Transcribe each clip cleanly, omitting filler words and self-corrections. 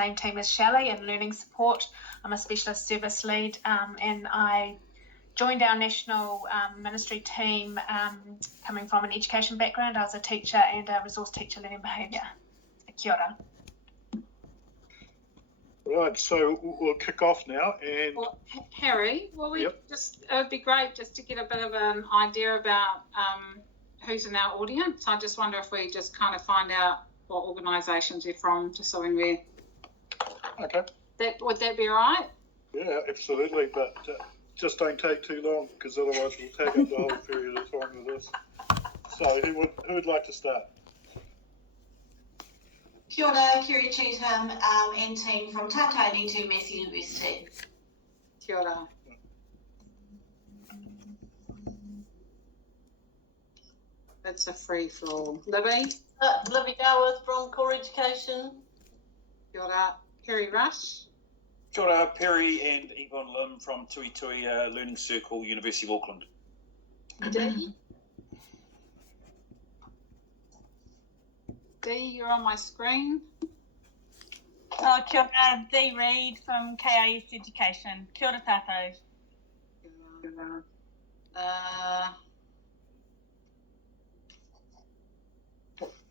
same team as Shelley in learning support. I'm a specialist service lead, and I joined our national ministry team coming from an education background. I was a teacher and a resource teacher learning behaviour. Kia ora. Right, so we'll kick off now. And well, Harry, Yep. it would be great just to get a bit of an idea about who's in our audience. I just wonder if we just kind of find out what organisations you're from, just so when we're... Okay. Would that be all right? Yeah, absolutely, but just don't take too long, because otherwise we'll take up the whole period of time with this. So who would like to start? Kia ora, Kerry Cheetham and team from Tātauri to Massey University. Kia ora. That's a free-for-all. Libby? Libby Garworth from Core Education. Kia ora. Perry Rush? Kia ora, Perry and Yvonne Lim from Tui Tui Learning Circle, University of Auckland. Dee, you're on my screen. Kia ora, Dee Reid from KIS Education. Kia ora tātou. Kia ora.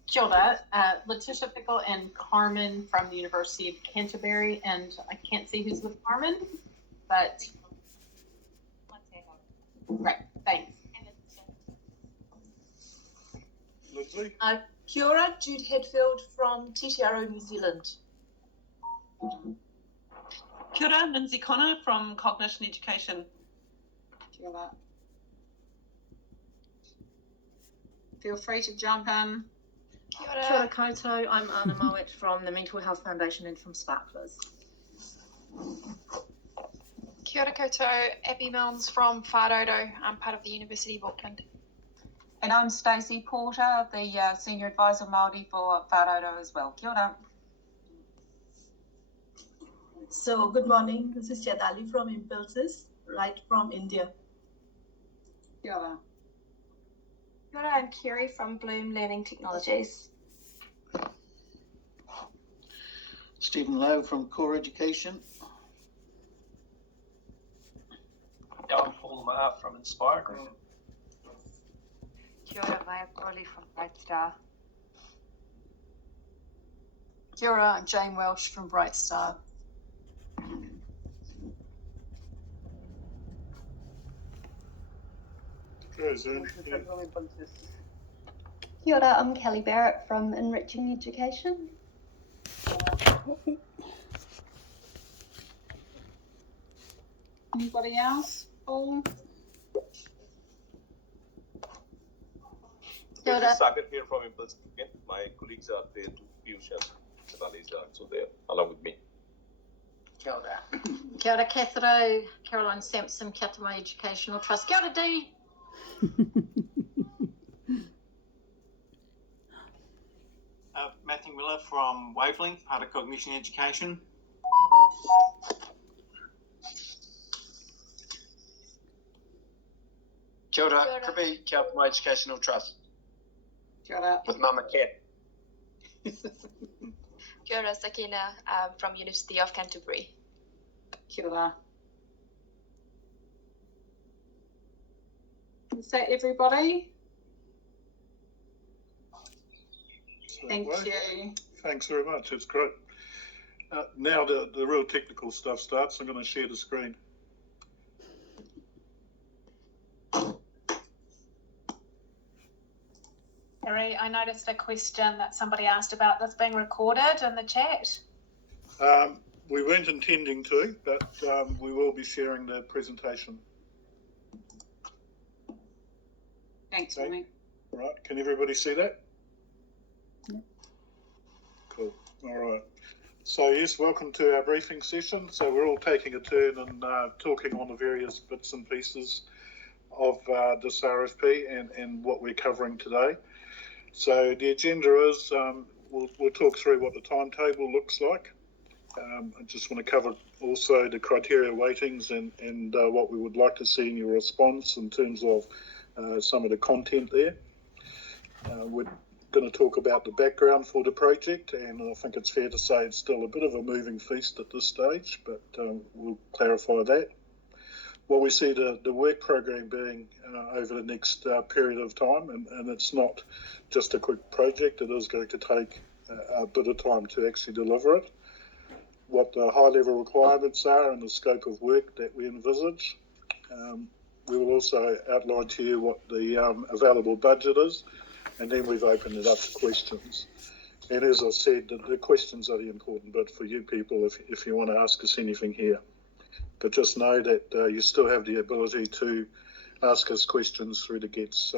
Kia ora, Letitia Pickle and Carmen from the University of Canterbury, and I can't see who's with Carmen, but right, thanks. Leslie? Kia ora, Jude Hedfield from TTRO New Zealand. Kia ora, Lindsay Connor from Cognition Education. Kia ora. Feel free to jump in. Kia ora koutou, I'm Anna Mowat from the Mental Health Foundation and from Sparklers. Kia ora koutou, Abby Milnes from Whāroto. I'm part of the University of Auckland. And I'm Stacey Porter, the Senior Advisor Māori for Whāroto as well. Kia ora. So, good morning. This is Chedali from Impulses, right from India. Kia ora. Kia ora, I'm Kerry from Bloom Learning Technologies. Stephen Lowe from Core Education. I'm Paul Lamar from Inspire Group. Kia ora, Maya Crowley from Bright Star. Kia ora, I'm Jane Welsh from Bright Star. Kia ora, I'm Kelly Barrett from Enriching Education. Anybody else? Paul? This is Sagar here from Impulse again. My colleagues are there too, Piyush and Sonali is also there along with me. Kia ora. Kia ora, Cathero, Caroline Sampson, Katamai Educational Trust. Kia ora, Dee. Matthew Miller from Wavelength, part of Cognition Education. Kia ora, Kribi, Kia ora, Educational Trust. Kia ora. With Mama Cat. Kia ora, Sakina from University of Canterbury. Kia ora. Is that everybody? Thank you. Thanks very much. It's great. Now the real technical stuff starts. I'm going to share the screen. Harry, I noticed a question that somebody asked about this being recorded in the chat. We weren't intending to, but we will be sharing the presentation. Thanks, okay. Mike. All right, can everybody see that? Yeah. Cool, all right. So yes, welcome to our briefing session. So we're all taking a turn and talking on the various bits and pieces of this RFP and what we're covering today. So the agenda is we'll talk through what the timetable looks like. I just want to cover also the criteria weightings and what we would like to see in your response in terms of some of the content there. We'd going to talk about the background for the project, and I think it's fair to say it's still a bit of a moving feast at this stage, but we'll clarify that. What we see the work program being over the next period of time, and it's not just a quick project, it is going to take a bit of time to actually deliver it. What the high-level requirements are and the scope of work that we envisage. We will also outline to you what the available budget is, and then we've opened it up to questions. And as I said, the questions are the important bit for you people if you want to ask us anything here. But just know that you still have the ability to ask us questions through the GETS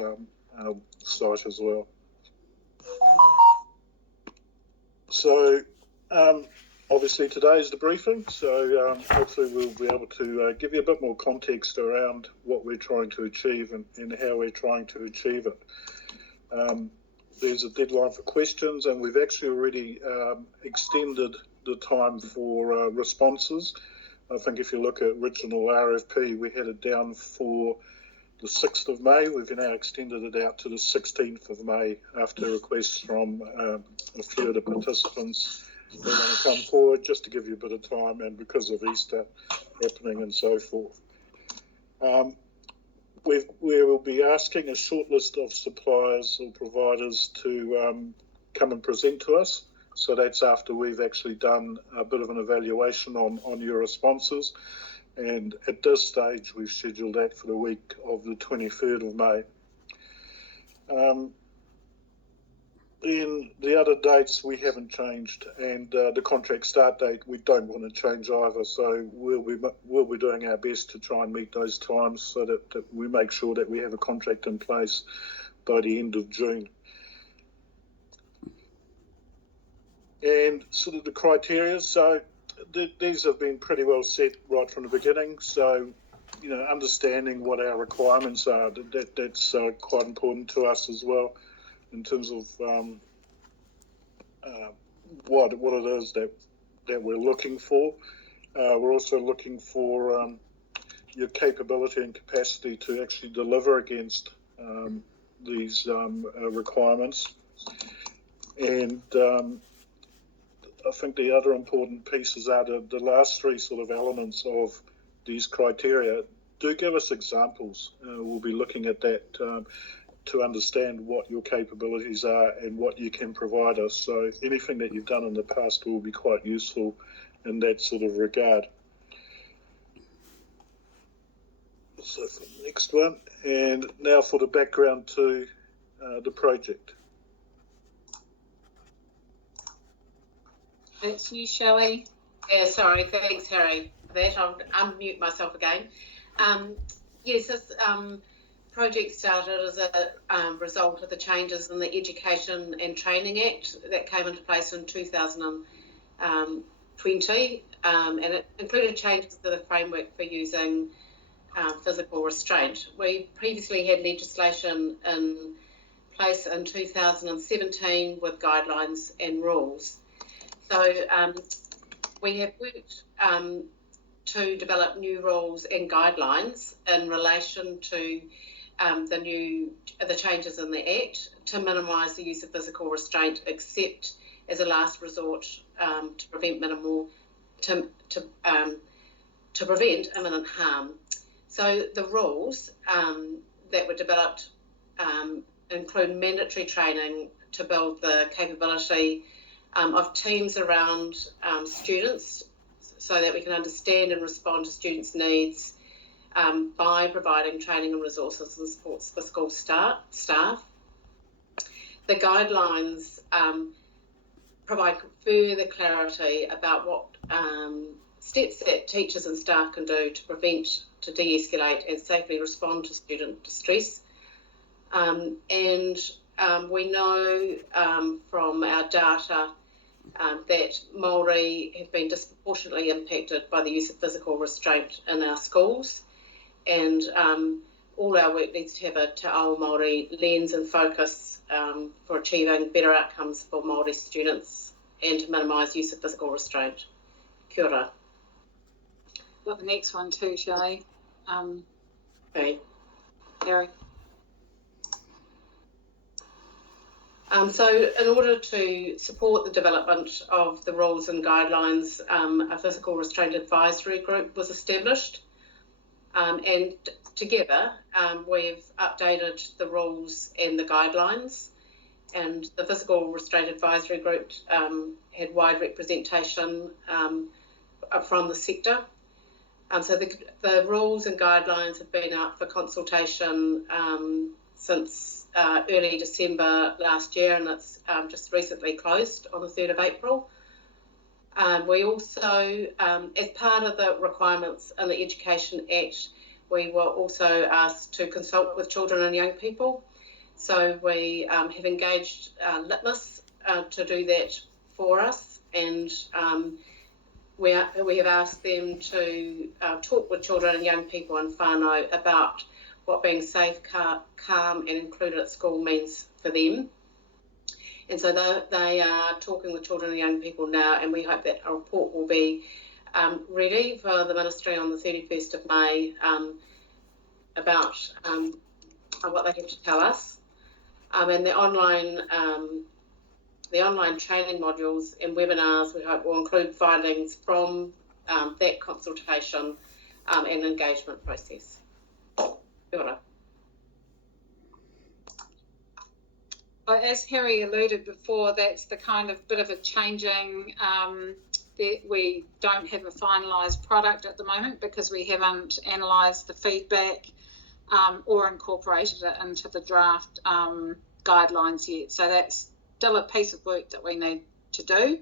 site as well. So obviously today is the briefing, so hopefully we'll be able to give you a bit more context around what we're trying to achieve and how we're trying to achieve it. There's a deadline for questions, and we've actually already extended the time for responses. I think if you look at original RFP, we had it down for the 6th of May. We've now extended it out to the 16th of May after requests from a few of the participants who want to come forward, just to give you a bit of time, and because of Easter happening and so forth. We will be asking a short list of suppliers or providers to come and present to us. So that's after we've actually done a bit of an evaluation on your responses. And at this stage, we've scheduled that for the week of the 23rd of May. In the other dates, we haven't changed, and the contract start date, we don't want to change either. So we'll be doing our best to try and meet those times so that we make sure that we have a contract in place by the end of June. And sort of the criteria, so these have been pretty well set right from the beginning. So, you know, understanding what our requirements are, that's quite important to us as well, in terms of what it is that we're looking for. We're also looking for your capability and capacity to actually deliver against these requirements. And I think the other important pieces are the last three sort of elements of these criteria. Do give us examples. We'll be looking at that to understand what your capabilities are and what you can provide us. So anything that you've done in the past will be quite useful in that sort of regard. So for the next one, and now for the background to the project. That's you, Shelley. Yeah, sorry. Thanks, Harry, for that. I'll unmute myself again. Yes, this project started as a result of the changes in the Education and Training Act that came into place in 2020, and it included changes to the framework for using physical restraint. We previously had legislation in place in 2017 with guidelines and rules. So we have worked to develop new rules and guidelines in relation to the changes in the Act to minimise the use of physical restraint, except as a last resort to prevent prevent imminent harm. So the rules that were developed include mandatory training to build the capability of teams around students so that we can understand and respond to students' needs by providing training and resources and supports for school staff. The guidelines provide further clarity about what steps that teachers and staff can do to prevent, to de-escalate and safely respond to student distress. And we know from our data that Māori have been disproportionately impacted by the use of physical restraint in our schools, and all our work needs to have a Te Ao Māori lens and focus for achieving better outcomes for Māori students and to minimise use of physical restraint. Kia ora. Got the next one too, Shelley. Okay. Harry. So in order to support the development of the rules and guidelines, a physical restraint advisory group was established, and together we've updated the rules and the guidelines, and the physical restraint advisory group had wide representation from the sector. So the rules and guidelines have been out for consultation since early December last year, and it's just recently closed on the 3rd of April. We also, as part of the requirements in the Education Act, we were also asked to consult with children and young people. So we have engaged Litmus to do that for us, and we have asked them to talk with children and young people in whānau about what being safe, calm and included at school means for them. And so they are talking with children and young people now, and we hope that a report will be ready for the Ministry on the 31st of May about what they have to tell us. And the online training modules and webinars, we hope, will include findings from that consultation and engagement process. Kia ora. As Harry alluded before, that's the kind of bit of a changing, that we don't have a finalised product at the moment because we haven't analysed the feedback or incorporated it into the draft guidelines yet. So that's still a piece of work that we need to do,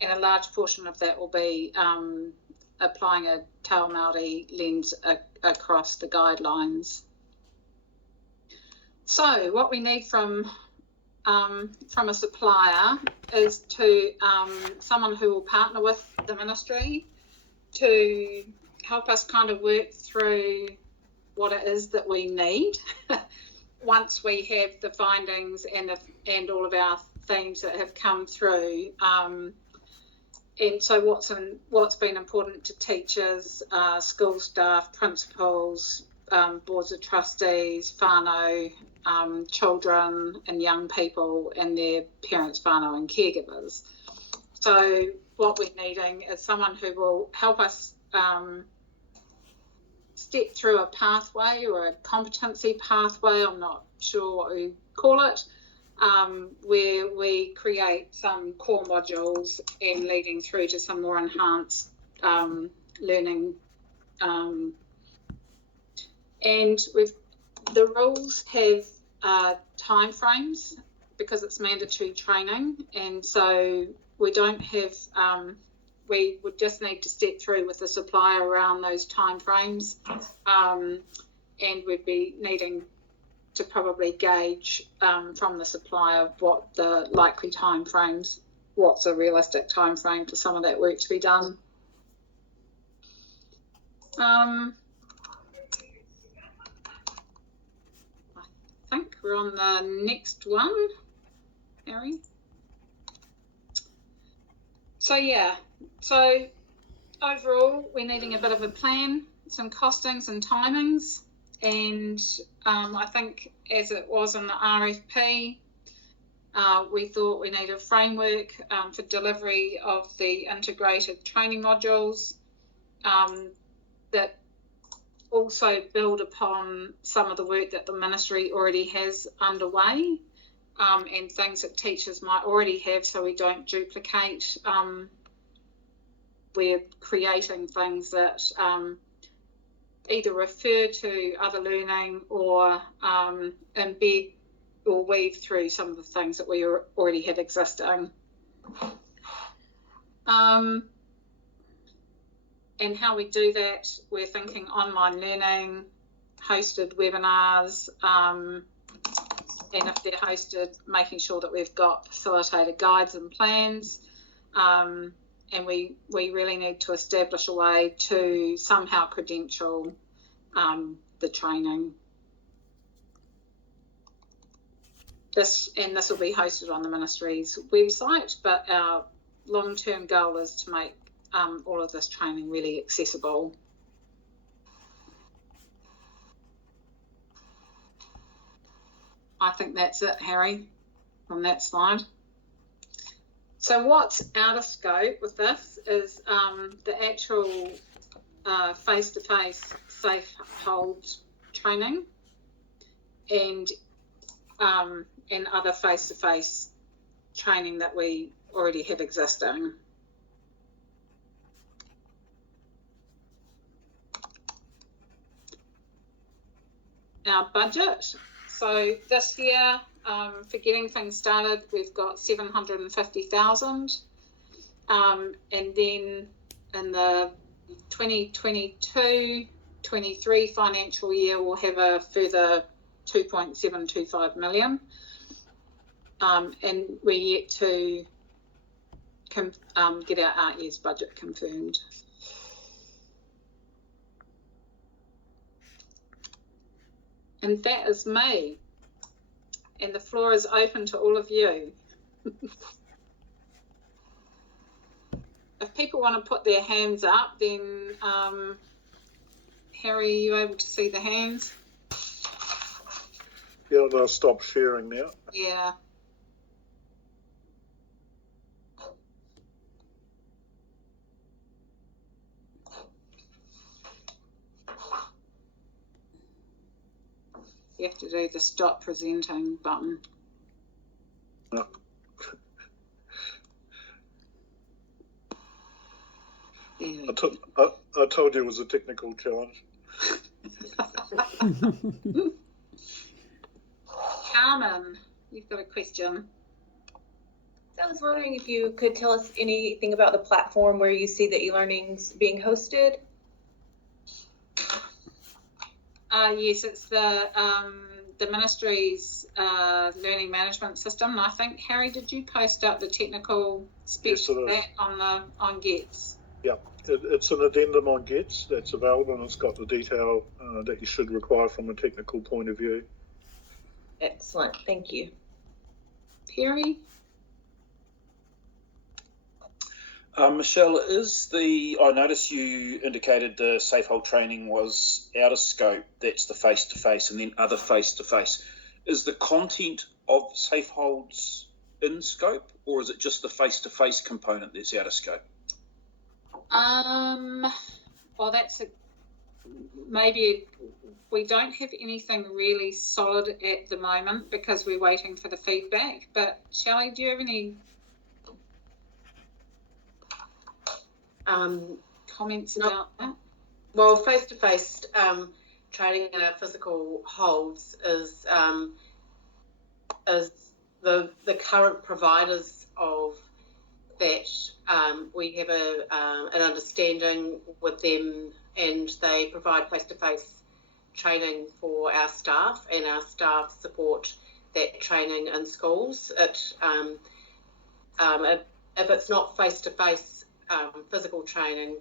and a large portion of that will be applying a Te Ao Māori lens across the guidelines. So what we need from a supplier is to someone who will partner with the ministry to help us kind of work through what it is that we need once we have the findings and all of our themes that have come through. And so what's been important to teachers, school staff, principals, boards of trustees, whānau, children and young people and their parents, whānau and caregivers. So what we're needing is someone who will help us step through a pathway or a competency pathway, I'm not sure what we call it, where we create some core modules and leading through to some more enhanced learning. And the rules have time frames because it's mandatory training, and so we don't have, we would just need to step through with the supplier around those time frames, and we'd be needing to probably gauge from the supplier what the likely time frames, what's a realistic time frame for some of that work to be done. I think we're on the next one, Harry. So yeah, so overall we're needing a bit of a plan, some costings and timings, and I think as it was in the RFP, we thought we need a framework for delivery of the integrated training modules that also build upon some of the work that the ministry already has underway, and things that teachers might already have, so we don't duplicate. We're creating things that either refer to other learning or embed or weave through some of the things that we already have existing. And how we do that, we're thinking online learning, hosted webinars, and if they're hosted, making sure that we've got facilitated guides and plans. And we really need to establish a way to somehow credential the training. This will be hosted on the ministry's website, but our long-term goal is to make all of this training really accessible. I think that's it, Harry. on that slide. So what's out of scope with this is the actual face-to-face safe hold training and other face-to-face training that we already have existing. Our budget. So this year, for getting things started, we've got 750,000, and then in the 2022-23 financial year, we'll have a further 2.725 million, and we're yet to get our art year's budget confirmed. And that is me. And the floor is open to all of you. If people want to put their hands up, then Harry, are you able to see the hands? Yeah, they'll stop sharing now. Yeah. You have to do the stop presenting button. No. I told you it was a technical challenge. Carmen, you've got a question. I was wondering if you could tell us anything about the platform where you see the e-learnings being hosted. Yes, it's the ministry's learning management system. And I think, Harry, did you post up the technical specs of that on Gets? Yeah, it's an addendum on Gets that's available, and it's got the detail that you should require from a technical point of view. Excellent, thank you. Perry? Michelle, I noticed you indicated the safe hold training was out of scope. That's the face-to-face and then other face-to-face. Is the content of safe holds in scope, or is it just the face-to-face component that's out of scope? Well, maybe we don't have anything really solid at the moment because we're waiting for the feedback. But Shelley, do you have any comments about that? Well, face-to-face training in our physical holds is the current providers of that. We have an understanding with them, and they provide face-to-face training for our staff, and our staff support that training in schools. If it's not face-to-face physical training,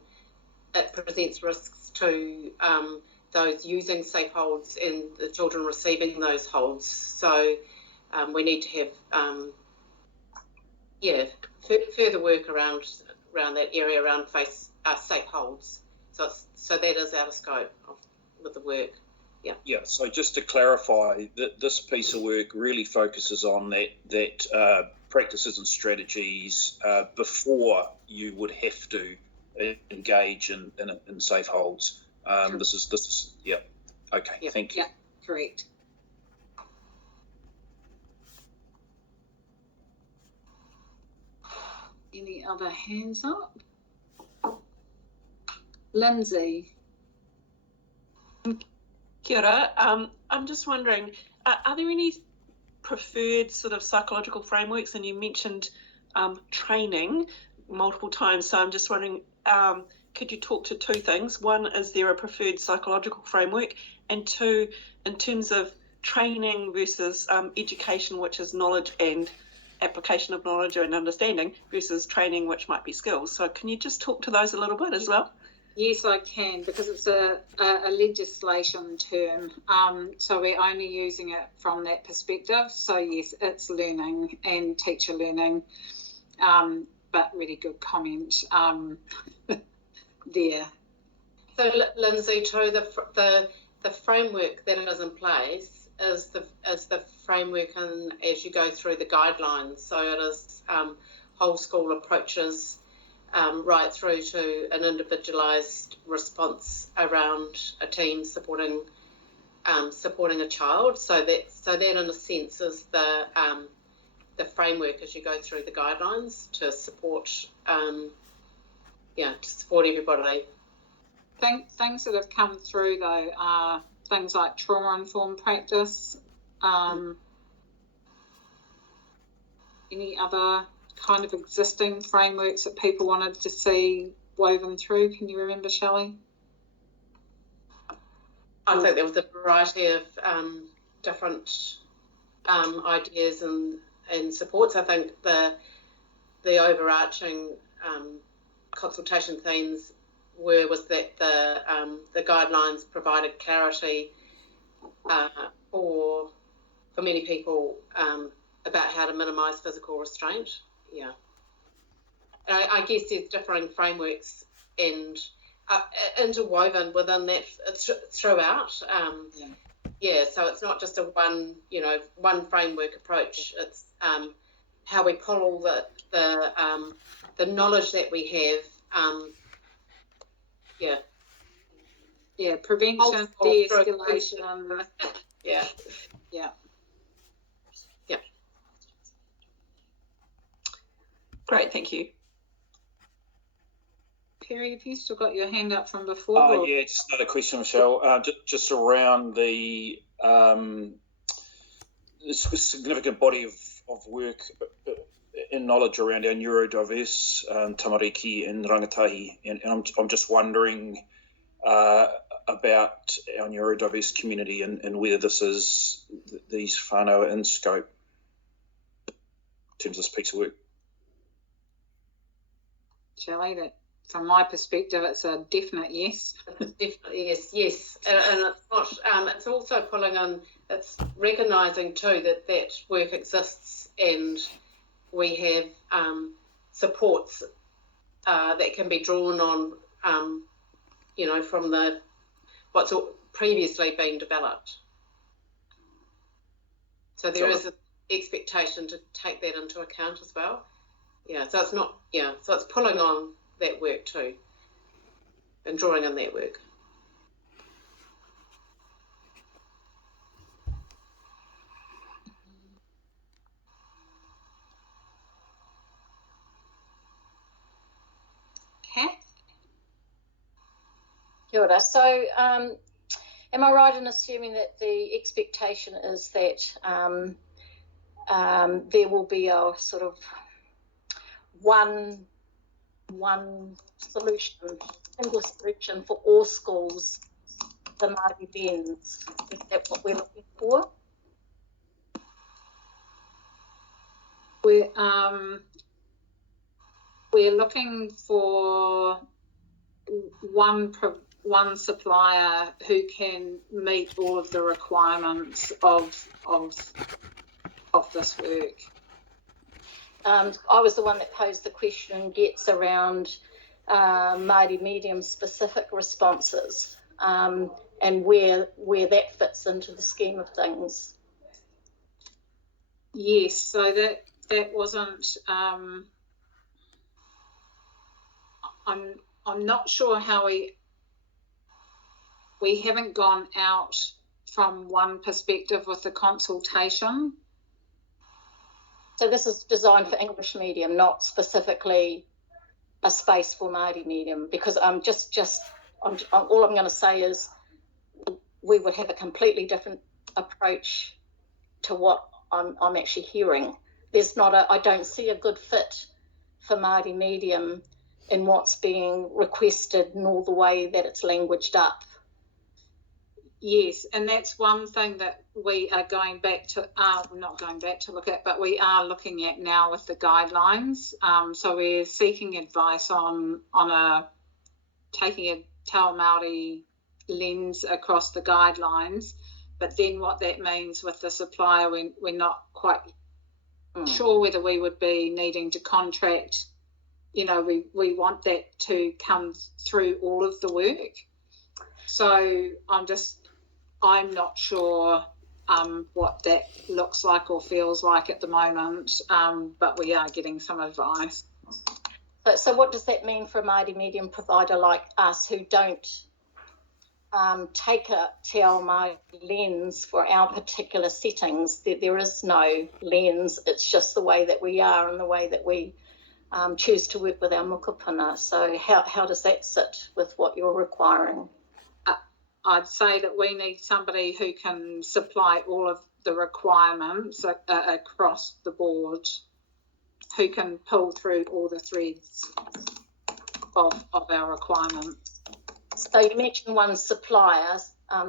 it presents risks to those using safe holds and the children receiving those holds. So we need to have further work around that area around safe holds. So that is out of scope with the work. Yeah. Yeah. So just to clarify, that this piece of work really focuses on that practices and strategies before you would have to engage in safe holds. This is yeah. Okay. Yeah, thank you. Yeah. Correct. Any other hands up? Lindsay. Kia ora. I'm just wondering, are there any preferred sort of psychological frameworks? And you mentioned training multiple times, so I'm just wondering, could you talk to two things? One, is there a preferred psychological framework? And two, in terms of training versus education, which is knowledge and application of knowledge and understanding, versus training, which might be skills. So can you just talk to those a little bit as well? Yes, I can, because it's a legislation term, so we're only using it from that perspective. So yes, it's learning and teacher learning, but really good comment there. So Lindsay, too, the framework that is in place is the framework and as you go through the guidelines. So it is whole school approaches right through to an individualised response around a team supporting a child. So that in a sense is the framework as you go through the guidelines to support everybody. Things that have come through though are things like trauma-informed practice. Any other kind of existing frameworks that people wanted to see woven through? Can you remember, Shelley? I think there was a variety of different ideas and supports. I think the overarching consultation themes was that the guidelines provided clarity for many people about how to minimise physical restraint. Yeah, I guess there's differing frameworks and interwoven within that throughout. So it's not just a one framework approach. It's how we pull all the knowledge that we have. Prevention, de-escalation. Yeah. Great, thank you. Perry, have you still got your hand up from before? Yeah, just another question, Michelle. Just around the significant body of work and knowledge around our neurodiverse tamariki and rangatahi, and I'm just wondering about our neurodiverse community and whether these whānau are in scope in terms of this piece of work. Shelley, that from my perspective, it's a definite yes. Definitely yes, and it's not. It's also pulling on. It's recognising too that work exists, and we have supports that can be drawn on. From what's previously been developed. So there is an expectation to take that into account as well. So it's not. So it's pulling on that work too, and drawing on that work. Kath? Kia ora. So am I right in assuming that the expectation is that there will be a sort of one solution, single solution for all schools, the Māori Bends? Is that what we're looking for? We're looking for one supplier who can meet all of the requirements of this work. I was the one that posed the question, gets around Māori medium specific responses and where that fits into the scheme of things. Yes, so that wasn't. I'm not sure how we haven't gone out from one perspective with the consultation. So this is designed for English medium, not specifically a space for Māori medium, because I'm all I'm going to say is we would have a completely different approach to what I'm actually hearing. I don't see a good fit for Māori medium in what's being requested, nor the way that it's languaged up. Yes, and that's one thing that we are going back to, not going back to look at, but we are looking at now with the guidelines. So we're seeking advice on taking a Te Ao Māori lens across the guidelines, but then what that means with the supplier, we're not quite sure whether we would be needing to contract. We want that to come through all of the work. So I'm not sure what that looks like or feels like at the moment, but we are getting some advice. So what does that mean for a Māori medium provider like us who don't take a Te Ao Māori lens for our particular settings? There is no lens, it's just the way that we are and the way that we choose to work with our mokopuna. So how does that sit with what you're requiring? I'd say that we need somebody who can supply all of the requirements across the board, who can pull through all the threads of our requirements. So you mentioned one supplier.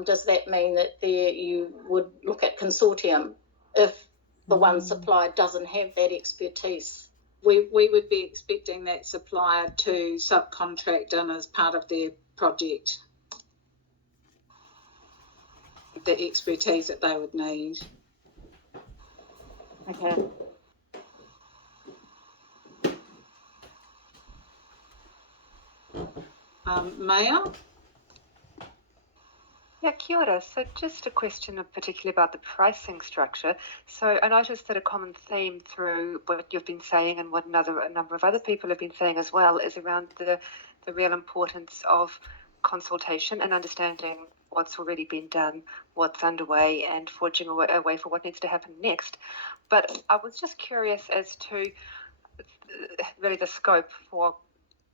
Does that mean that you would look at consortium if the one supplier doesn't have that expertise? We would be expecting that supplier to subcontract in as part of their project, the expertise that they would need. Okay. Maya? Yeah, kia ora. So just a question particularly about the pricing structure. So I noticed that a common theme through what you've been saying and what a number of other people have been saying as well is around the real importance of consultation and understanding what's already been done, what's underway, and forging a way for what needs to happen next. But I was just curious as to really the scope for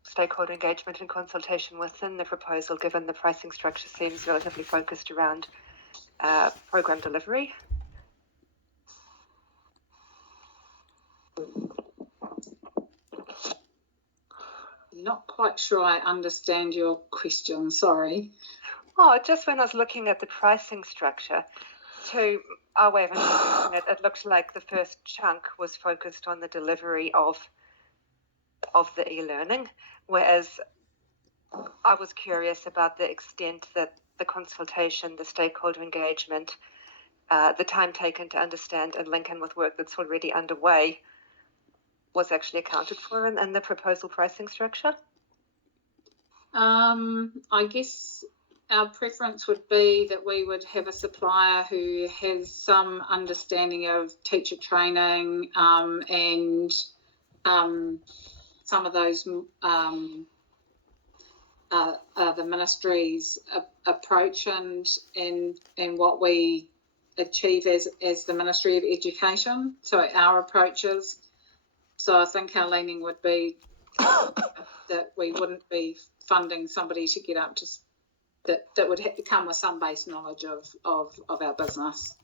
stakeholder engagement and consultation within the proposal, given the pricing structure seems relatively focused around program delivery. Not quite sure I understand your question, sorry. Oh, just when I was looking at the pricing structure, to our way of understanding it, it looked like the first chunk was focused on the delivery of the e-learning, whereas I was curious about the extent that the consultation, the stakeholder engagement, the time taken to understand and link in with work that's already underway was actually accounted for in the proposal pricing structure. I guess our preference would be that we would have a supplier who has some understanding of teacher training and some of those the ministry's approach and what we achieve as the Ministry of Education. So our approaches. So I think our leaning would be that we wouldn't be funding somebody to get up to that would come with some base knowledge of our business.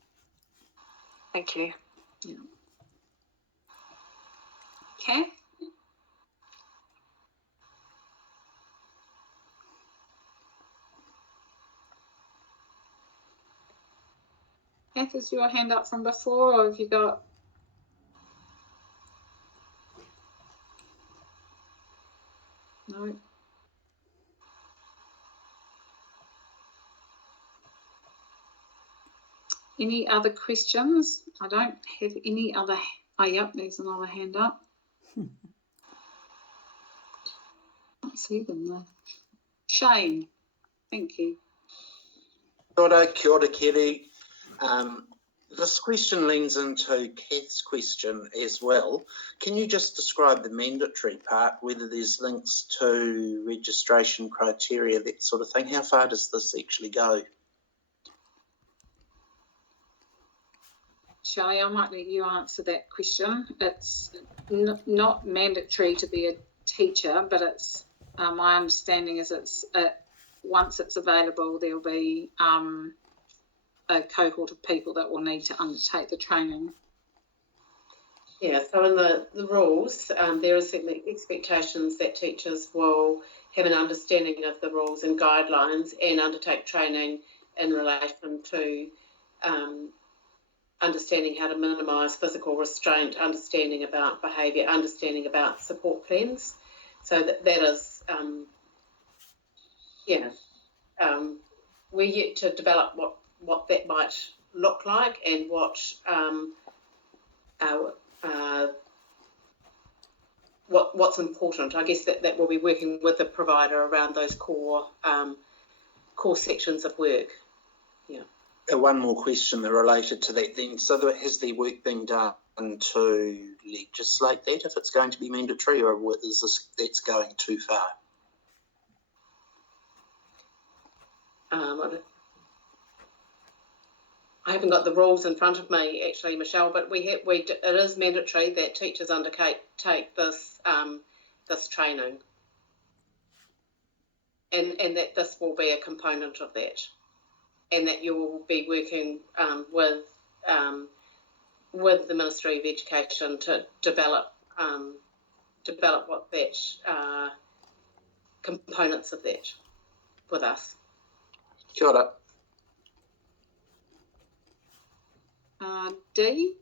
Thank you. Yeah. Okay. Kath, is your hand up from before, or have you got? No. Any other questions? I don't have any other. Oh, yep, there's another hand up. Can't see them though. Shane, thank you. Kia ora, Kerry. This question leans into Kath's question as well. Can you just describe the mandatory part, whether there's links to registration criteria, that sort of thing? How far does this actually go? Shelley, I might let you answer that question. It's not mandatory to be a teacher, but it's my understanding is once it's available, there'll be a cohort of people that will need to undertake the training. Yeah, so in the rules, there are certainly expectations that teachers will have an understanding of the rules and guidelines and undertake training in relation to understanding how to minimise physical restraint, understanding about behaviour, understanding about support plans. So that is, we're yet to develop what that might look like and what's important. I guess that we'll be working with the provider around those core sections of work. Yeah. one more question related to that then. So has the work been done to legislate that if it's going to be mandatory, or is that's going too far? I haven't got the rules in front of me actually, Michelle, but it is mandatory that teachers take this this training, and that this will be a component of that, and that you will be working with the Ministry of Education to develop what that components of that with us. Kia ora. Dee?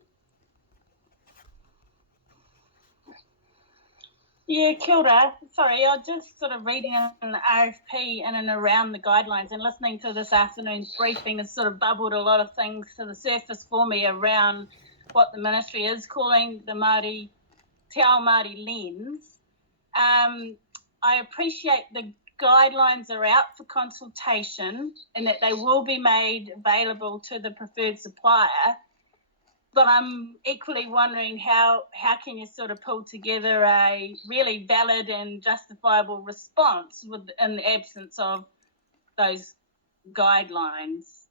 Yeah, kia ora. Sorry, I was just sort of reading an RFP in and around the guidelines, and listening to this afternoon's briefing has sort of bubbled a lot of things to the surface for me around what the ministry is calling the Māori, Te Ao Māori lens. I appreciate the guidelines are out for consultation and that they will be made available to the preferred supplier. But I'm equally wondering how can you sort of pull together a really valid and justifiable response in the absence of those guidelines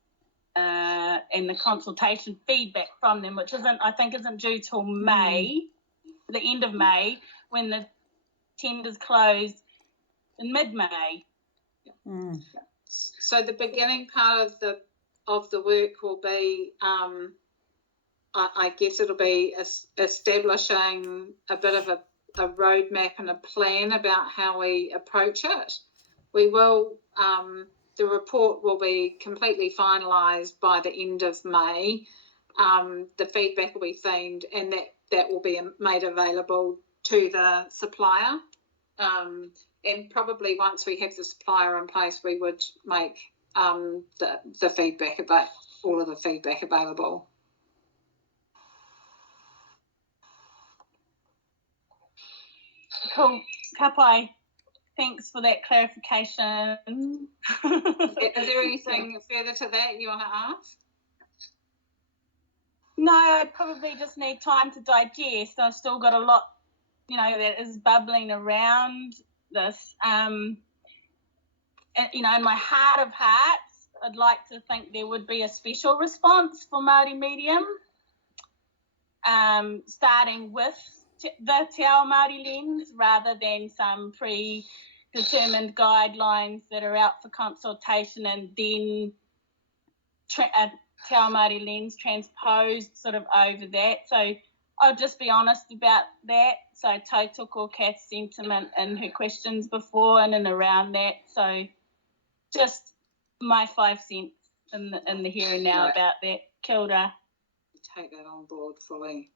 and the consultation feedback from them, which I think isn't due till May, the end of May, when the tenders close in mid-May. So the beginning part of the work will be, I guess it'll be establishing a bit of a roadmap and a plan about how we approach it. We will, the report will be completely finalised by the end of May. The feedback will be themed, and that will be made available to the supplier. And probably once we have the supplier in place, we would make the feedback about all of the feedback available. Cool. Kapai, thanks for that clarification. Is there anything further to that you want to ask? No, I probably just need time to digest. I've still got a lot, that is bubbling around this. And, in my heart of hearts, I'd like to think there would be a special response for Māori medium, starting with the Te Ao Māori lens rather than some predetermined guidelines that are out for consultation and then a Te Ao Māori lens transposed sort of over that. So I'll just be honest about that. So tautoko Kath's sentiment in her questions before and around that. So just my 5 cents in the here and now about that. Kia ora. Take that on board fully.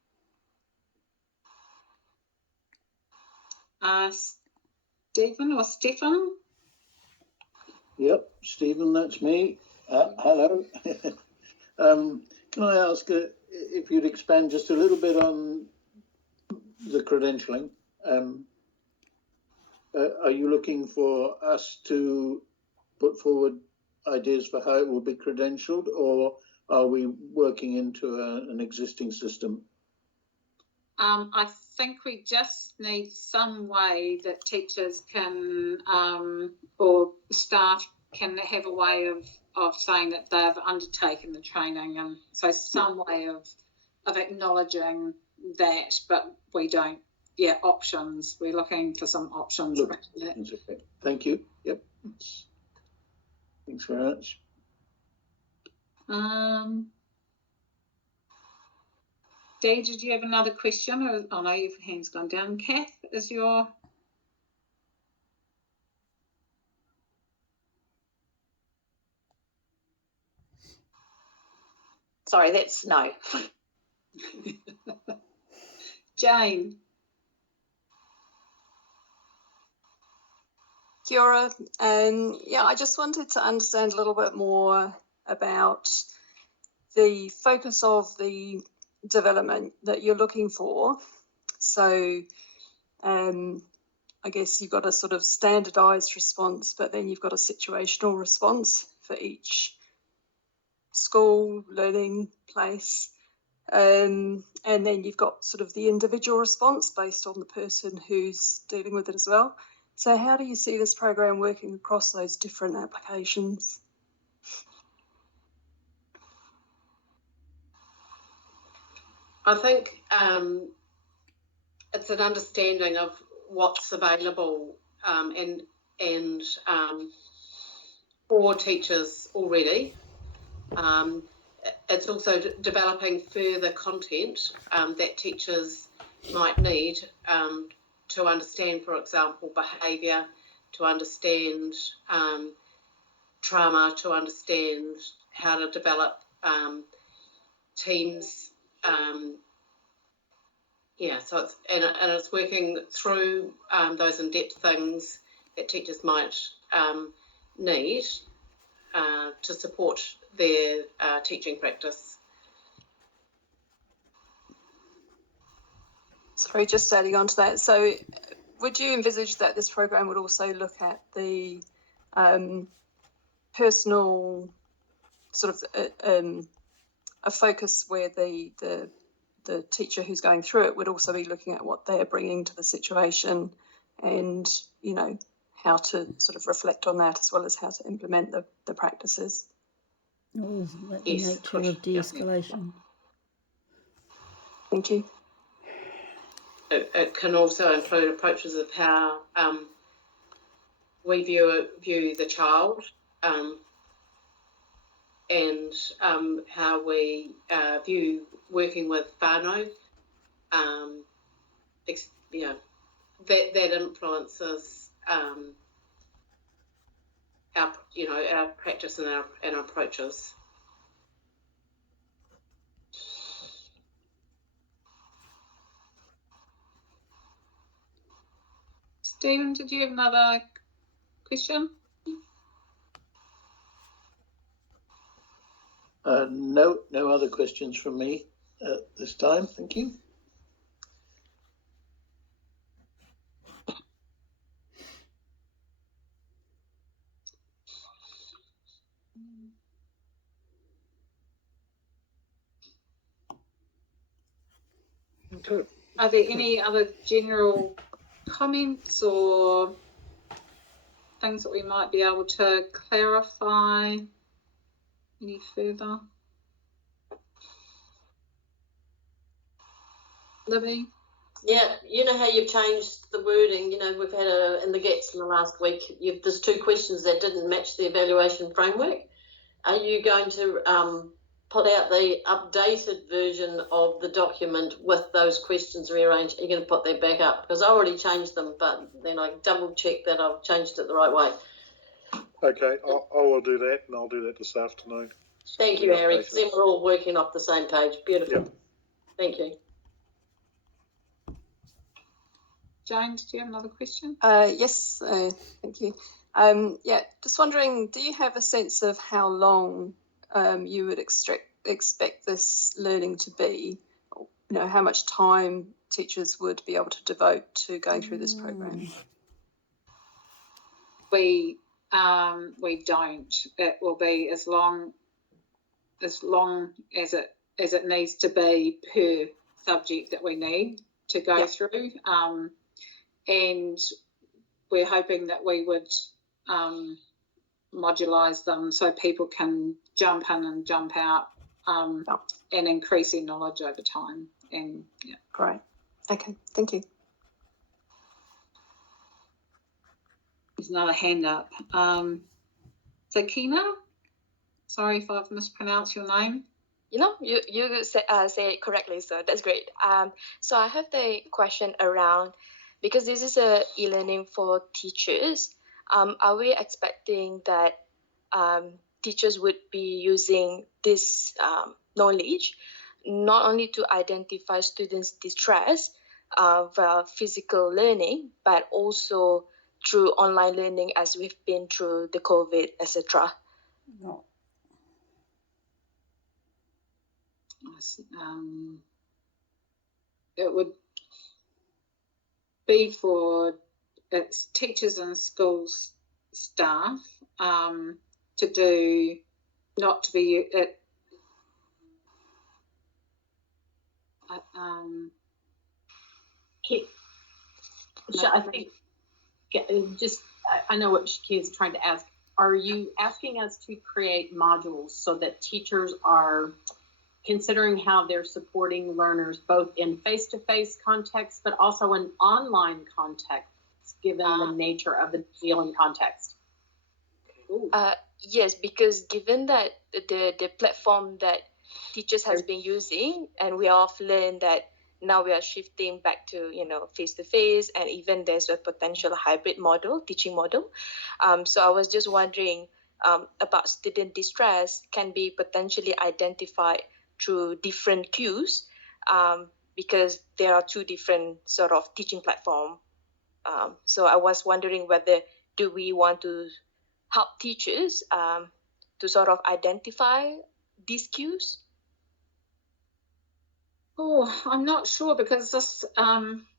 Stephen or Stefan? Yep, Stephen, that's me. Hello. Can I ask if you'd expand just a little bit on the credentialing? Are you looking for us to put forward ideas for how it will be credentialed, or are we working into an existing system? I think we just need some way that teachers can, or staff can have a way of saying that they've undertaken the training, and so some way of acknowledging that, but we don't. Yeah, options. We're looking for some options. Look, thank you. Yep. Thanks very much. Dee, did you have another question? Oh no, your hand's gone down. Kath, is your... Sorry, that's no. Jane. Kia ora. I just wanted to understand a little bit more about the focus of the development that you're looking for. So I guess you've got a sort of standardised response, but then you've got a situational response for each school, learning place. And then you've got sort of the individual response based on the person who's dealing with it as well. So how do you see this program working across those different applications? I think it's an understanding of what's available and for teachers already. It's also developing further content that teachers might need to understand, for example, behaviour, to understand trauma, to understand how to develop teams. So it's working through those in-depth things that teachers might need to support their teaching practice. Sorry, just adding on to that. So would you envisage that this program would also look at the personal sort of a focus where the teacher who's going through it would also be looking at what they're bringing to the situation and, you know, how to sort of reflect on that as well as how to implement the practices? Or is that the nature of de-escalation? Thank you. It can also include approaches of how we view the child and how we view working with whānau. That influences our practice and our approaches. Stephen, did you have another question? No other questions from me at this time. Thank you. Are there any other general comments or things that we might be able to clarify any further? Libby? Yeah, you know how you've changed the wording. You know, we've had in the GATS in the last week, there's 2 questions that didn't match the evaluation framework. Are you going to put out the updated version of the document with those questions rearranged? Are you going to put that back up? Because I already changed them, but then I double checked that I've changed it the right way. Okay, I will do that, and I'll do that this afternoon. Thank you, Harry. Because then we're all working off the same page. Beautiful. Yep. Thank you. Jane, did you have another question? Yes, thank you. Just wondering, do you have a sense of how long you would expect this learning to be? You know, how much time teachers would be able to devote to going through this program? We don't. It will be as long as it needs to be per subject that we need to go through. And we're hoping that we would modulise them so people can jump in and jump out and increase their knowledge over time. And Great. Okay, thank you. There's another hand up. So Kina, sorry if I've mispronounced your name. You know, you say it correctly, so that's great. So I have the question around, because this is a e-learning for teachers, are we expecting that teachers would be using this knowledge not only to identify students' distress via physical learning, but also through online learning as we've been through the COVID, etc.? No. It would be for its teachers and schools staff to do, not to be I think I know what Shaki is trying to ask. Are you asking us to create modules so that teachers are considering how they're supporting learners both in face-to-face context, but also in online context, given the nature of the New Zealand context? Yes, because given that the platform that teachers has been using, and we all learned that now we are shifting back to face-to-face, and even there's a potential hybrid model, teaching model. So I was just wondering about student distress can be potentially identified through different cues, because there are two different sort of teaching platform. So I was wondering whether do we want to help teachers to sort of identify these cues? Oh, I'm not sure, because this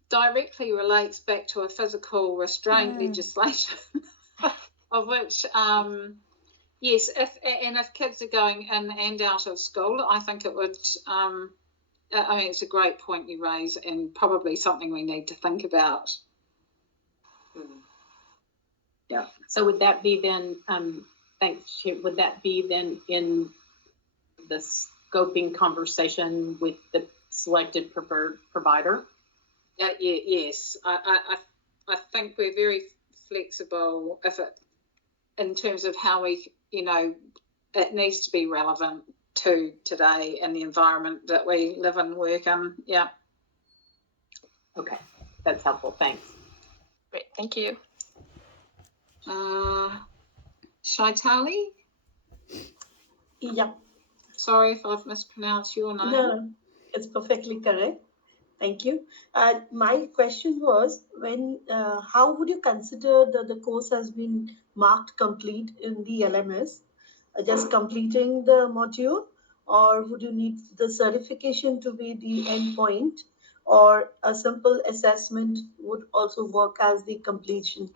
directly relates back to a physical restraint legislation, of which, yes, if kids are going in and out of school, I think it would, it's a great point you raise, and probably something we need to think about. Yeah. So would that be then, thanks, would that be then in the scoping conversation with the selected preferred provider? Yes, I think we're very flexible in terms of how we, it needs to be relevant to today and the environment that we live and work in. Yeah. Okay, that's helpful. Thanks. Great, thank you. Shaitali? Yeah. Sorry if I've mispronounced your name. No, it's perfectly correct. Thank you. My question was, how would you consider that the course has been marked complete in the LMS? Just completing the module, or would you need the certification to be the endpoint, or a simple assessment would also work as the completion?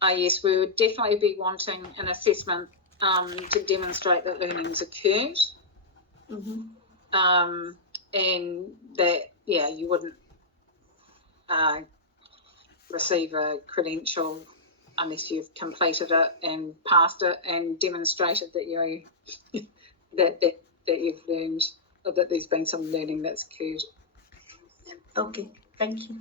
Yes, we would definitely be wanting an assessment to demonstrate that learning's occurred. Mm-hmm. And that, you wouldn't receive a credential unless you've completed it and passed it and demonstrated that that you've learned, or that there's been some learning that's occurred. Okay, thank you.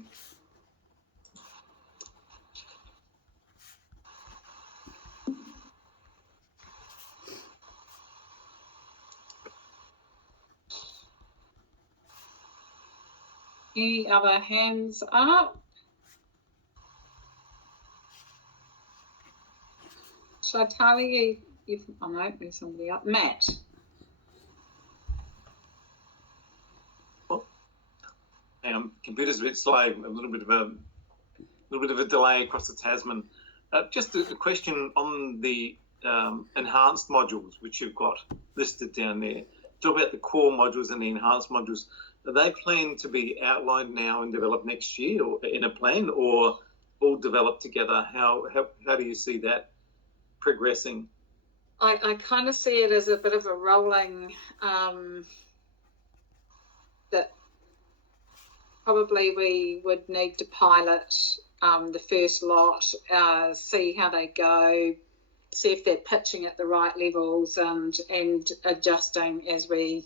Any other hands up? Shaitali, no, there's somebody up. Matt. Computer's a bit slow. A little bit of a delay across the Tasman. Just a question on the enhanced modules, which you've got listed down there. Talk about the core modules and the enhanced modules. Are they planned to be outlined now and developed next year, or in a plan, or all developed together? How do you see that progressing? I kind of see it as a bit of a rolling, that probably we would need to pilot the first lot, see how they go, see if they're pitching at the right levels, and adjusting as we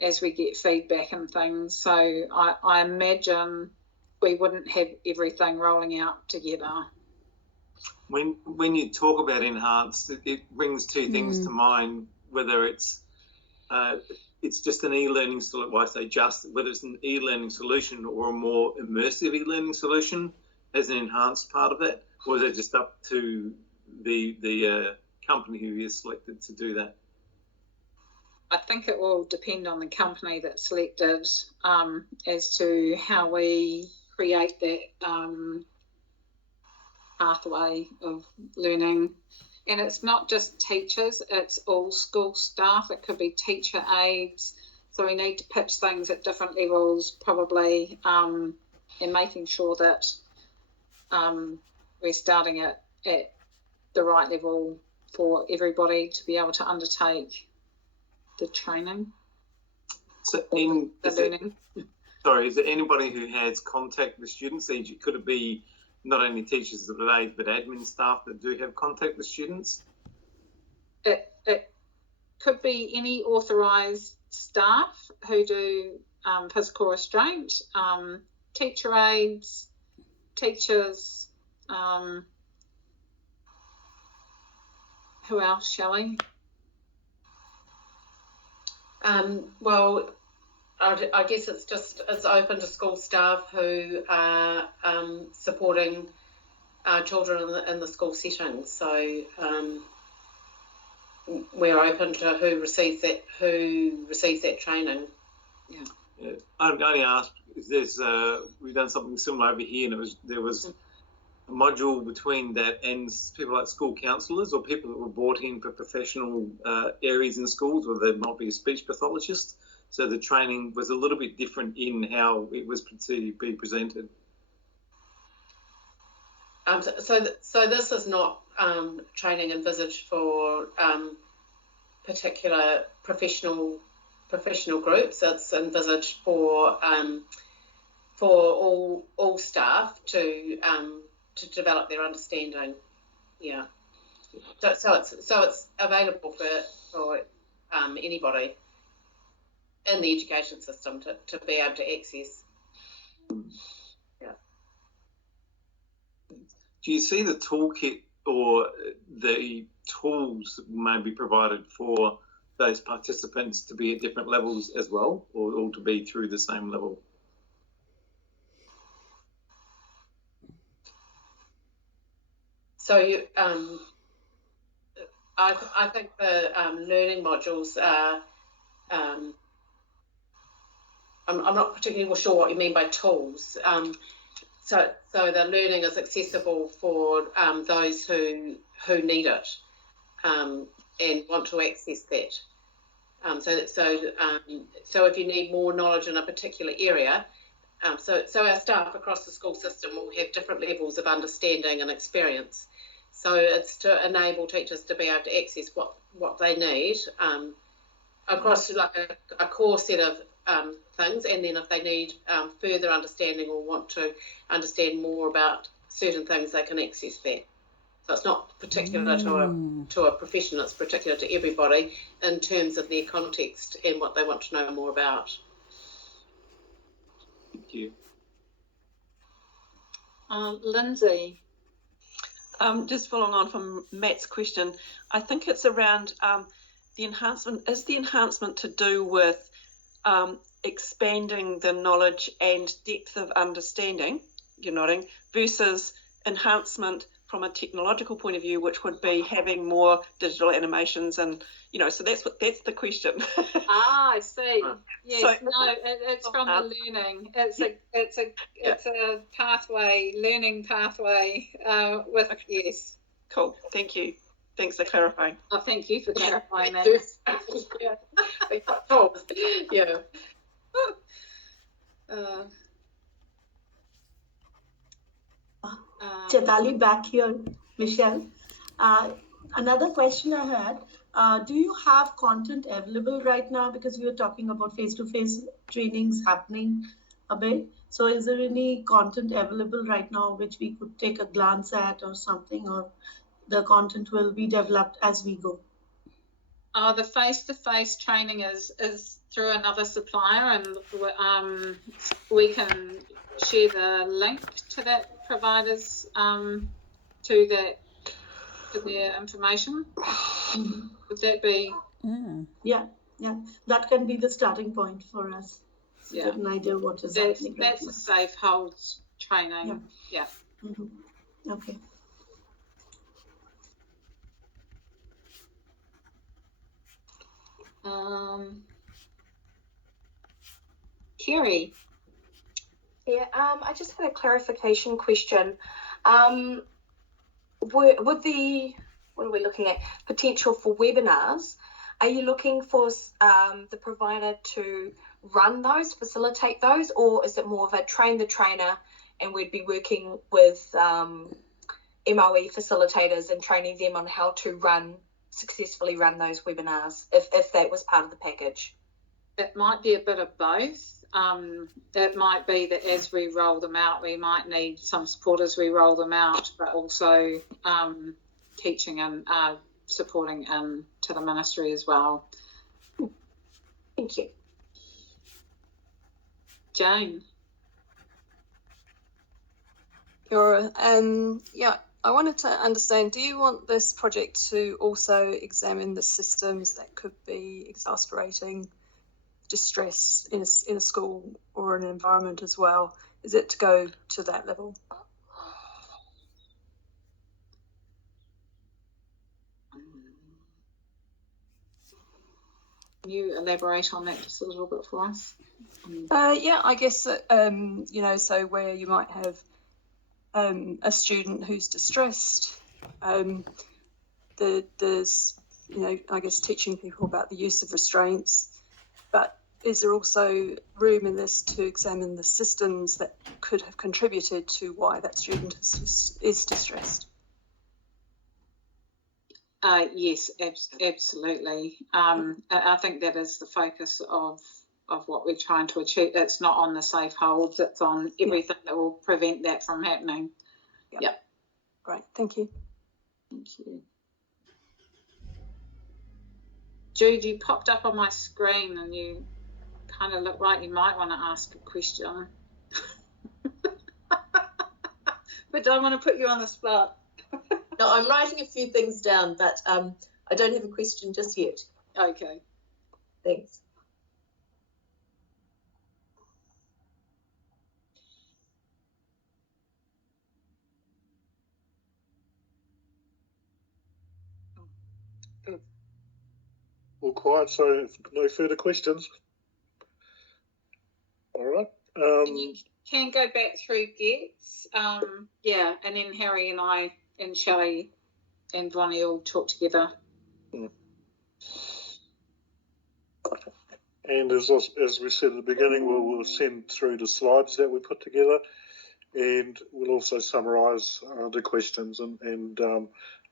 get feedback and things. So I imagine we wouldn't have everything rolling out together. When you talk about enhanced, it brings two things to mind, whether it's just an e-learning solution, well, I say just, whether it's an e-learning solution or a more immersive e-learning solution as an enhanced part of it, or is it just up to the company who is selected to do that? I think it will depend on the company that's selected as to how we create that pathway of learning. And it's not just teachers, it's all school staff. It could be teacher aides. So we need to pitch things at different levels, probably, and making sure that we're starting at the right level for everybody to be able to undertake the training. So learning. Sorry, is there anybody who has contact with students? Could it be not only teachers of the day, but admin staff that do have contact with students? It could be any authorised staff who do physical restraint, teacher aides, teachers. Who else, Shelley? Well, I guess it's open to school staff who are supporting children in the school setting. So we're open to who receives that training. Yeah. I only asked because we've done something similar over here, and there was a module between that and people like school counsellors or people that were brought in for professional areas in schools, where there might be a speech pathologist. So the training was a little bit different in how it was to be presented. So this is not training envisaged for particular professional groups. It's envisaged for all staff to develop their understanding. Yeah. So it's available for anybody in the education system to be able to access. Yeah. Do you see the toolkit or the tools that may be provided for those participants to be at different levels as well, or all to be through the same level? So I think the learning modules are. I'm not particularly sure what you mean by tools. So the learning is accessible for those who need it and want to access that. So if you need more knowledge in a particular area, so our staff across the school system will have different levels of understanding and experience. So it's to enable teachers to be able to access what they need across like a core set of things, and then if they need further understanding or want to understand more about certain things, they can access that. So it's not particular to a profession, it's particular to everybody in terms of their context and what they want to know more about. Thank you. Lindsay. Just following on from Matt's question, I think it's around the enhancement. Is the enhancement to do with expanding the knowledge and depth of understanding, you're nodding, versus enhancement from a technological point of view, which would be having more digital animations and, so that's the question. I see. Yes, So- no, it's from the learning. It's a pathway, learning pathway with, yes. Cool, thank you. Thanks for clarifying. Oh, thank you for clarifying that. Yeah. Chetali back here, Michelle. Another question I had, do you have content available right now? Because we were talking about face-to-face trainings happening a bit. So is there any content available right now which we could take a glance at or something, or the content will be developed as we go? The face-to-face training is through another supplier, and we can share the link to that provider's to their information. Would that be? Yeah, that can be the starting point for us. So Yeah. get an idea what is happening. That's a safe hold training. Yeah. Okay. Kerry. Yeah, I just had a clarification question. With the, what are we looking at? Potential for webinars, are you looking for the provider to run those, facilitate those, or is it more of a train the trainer and we'd be working with MOE facilitators and training them on how to successfully run those webinars, if that was part of the package? it might be a bit of both. It might be that as we roll them out, we might need some support as we roll them out, but also teaching and supporting to the ministry as well. Thank you. Jane. Kia yeah, I wanted to understand, do you want this project to also examine the systems that could be exacerbating distress in a school or an environment as well? Is it to go to that level? Can you elaborate on that just a little bit for us? Yeah, I guess that, you know, so where you might have a student who's distressed, there's, you know, I guess teaching people about the use of restraints, but is there also room in this to examine the systems that could have contributed to why that student is distressed? Yes, absolutely. I think that is the focus of what we're trying to achieve. It's not on the safe holds, it's on everything that will prevent that from happening. Yep. Great, thank you. Thank you. Jude, you popped up on my screen and you kind of look like you might want to ask a question. But don't want to put you on the spot. No, I'm writing a few things down, but I don't have a question just yet. Okay. Thanks. All quiet, so no further questions. All right. You can go back through Gets, yeah, and then Harry and I and Shelley and Vonnie all talk together. And as we said at the beginning, we'll send through the slides that we put together, and we'll also summarise the questions and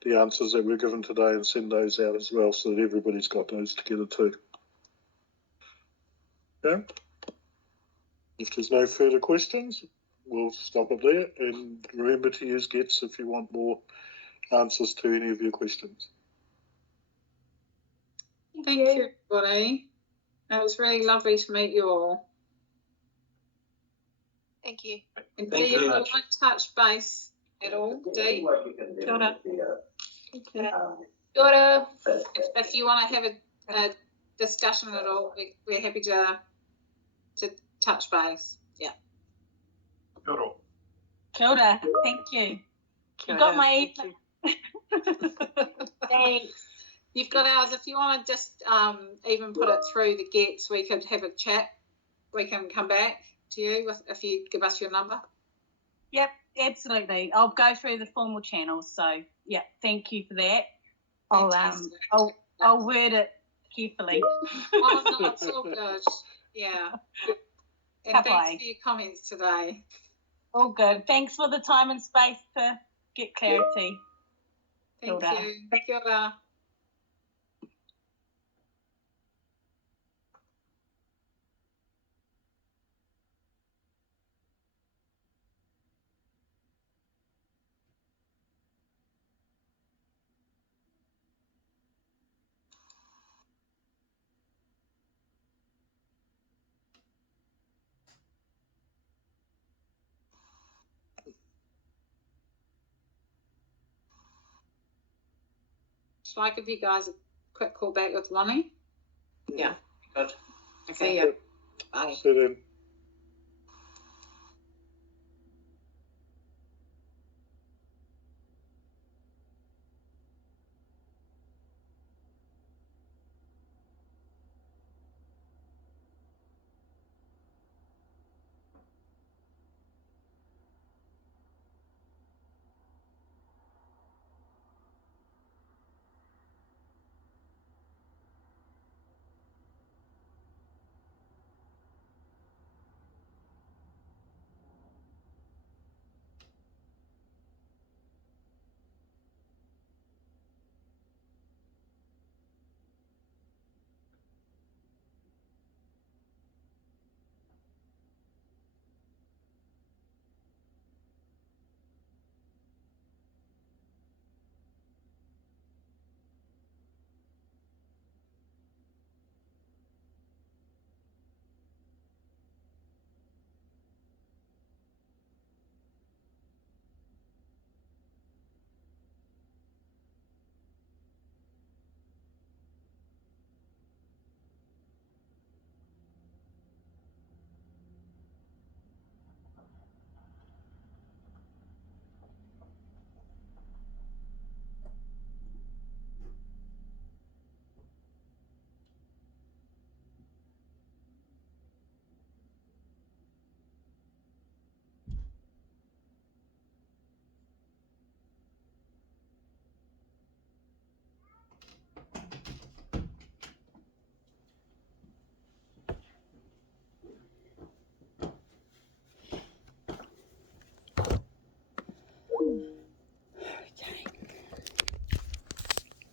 the answers that were given today and send those out as well, so that everybody's got those together too. Okay. If there's no further questions, we'll stop it there, and remember to use Gets if you want more answers to any of your questions. Thank you, everybody. It was really lovely to meet you all. Thank you. And Thank Dee, you if you very want much. to touch base at all, Dee? Kia ora. Kia ora. If you want to have a discussion at all, we're happy to touch base. Yeah. Kia ora. Kia ora. Thank you. Kia You got ora, my thank email. Thanks. You've got ours. If you want to just even put it through the Gets, we could have a chat. We can come back to you if you give us your number. Yep, absolutely. I'll go through the formal channels. So, yeah, thank you for that. I'll word it carefully. Oh, no, it's all good. Yeah. And Bye-bye. thanks for your comments today. All good. Thanks for the time and space to get clarity. Thank Kia ora. you. Kia ora. Shall I give you guys a quick call back with Lonnie? Yeah, good. Okay. See you. Bye. See you then.